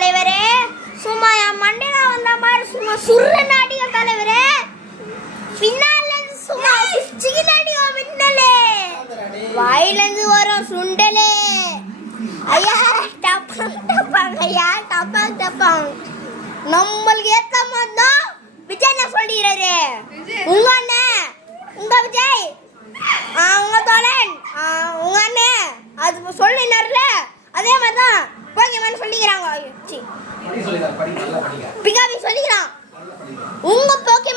தலைவரே. சும்மா என் மண்டையில வந்த மாதிரி சும்மா சுருன்னு அடிங்க தலைவரே. பின்னால இருந்து சும்மா சிக்கிட்டு அடிங்க மின்னலே. வாயில இருந்து வரும் சுண்டலே. ஐயா டப்பாங்க ஐயா டப்பாங்க. நம்மளுக்கு ஏத்த மாதிரி தான் விஜய் என்ன சொல்லிடுறாரு. உங்க அண்ணன் உங்க விஜய் உங்க தோழன் உங்க அண்ணன் அது சொல்லினார்ல அதே மாதிரி தான் போங்கன்னு சொல்லிக்கிறாங்க. பிகாபி சொல்லிக்கிறான் உங்க போக்கே